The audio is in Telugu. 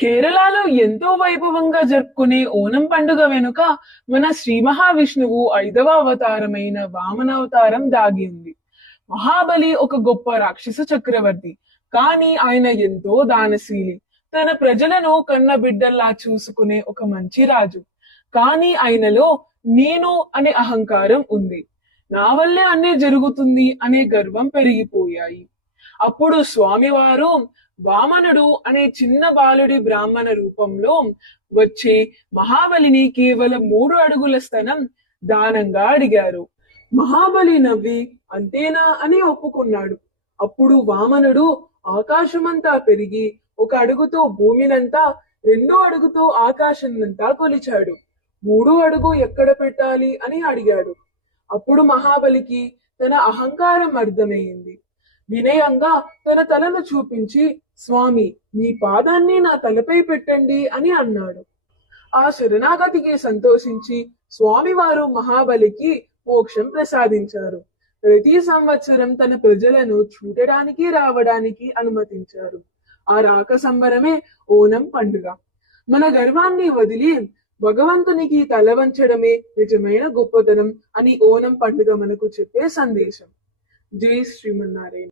కేరళలో ఎంతో వైభవంగా జరుపుకునే ఓణం పండుగ వెనుక మన శ్రీ మహావిష్ణువు 5వ అవతారమైన వామనావతారం దాగి ఉంది. మహాబలి ఒక గొప్ప రాక్షస చక్రవర్తి. కానీ ఆయన ఎంతో దానశీలి. తన ప్రజలను కన్న బిడ్డల్లా చూసుకునే ఒక మంచి రాజు. కానీ ఆయనలో నేను అనే అహంకారం ఉంది. నా వల్లే అన్నీ జరుగుతుంది అనే గర్వం పెరిగిపోయాయి. అప్పుడు స్వామివారు వామనుడు అనే చిన్న బాలుడి బ్రాహ్మణ రూపంలో వచ్చి మహాబలిని కేవలం 3 అడుగుల స్థలం దానంగా అడిగారు. మహాబలి నవ్వి అంతేనా అని ఒప్పుకున్నాడు. అప్పుడు వామనుడు ఆకాశమంతా పెరిగి 1 అడుగుతో భూమినంతా, 2 అడుగుతో ఆకాశంనంతా కొలిచాడు. 3 అడుగు ఎక్కడ పెట్టాలి అని అడిగాడు. అప్పుడు మహాబలికి తన అహంకారం అర్థమైంది. వినయంగా తన తలను చూపించి, స్వామి, మీ పాదాన్ని నా తలపై పెట్టండి అని అన్నాడు. ఆ శరణాగతికి సంతోషించి స్వామివారు మహాబలికి మోక్షం ప్రసాదించారు. ప్రతి సంవత్సరం తన ప్రజలను చూడడానికి రావడానికి అనుమతించారు. ఆ రాక సంబరమే ఓణం పండుగ. మన గర్వాన్ని వదిలి భగవంతునికి తల వంచడమే నిజమైన గొప్పతనం అని ఓణం పండుగ మనకు చెప్పే సందేశం. జై శ్రీమన్నారాయణ.